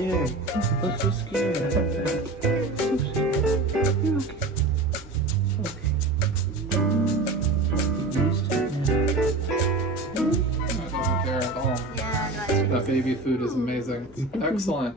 scared. That's so scary. Oops. You're okay. Okay. Get used to it now. I don't care at all. Yeah, no, it's really That baby food is amazing. Excellent.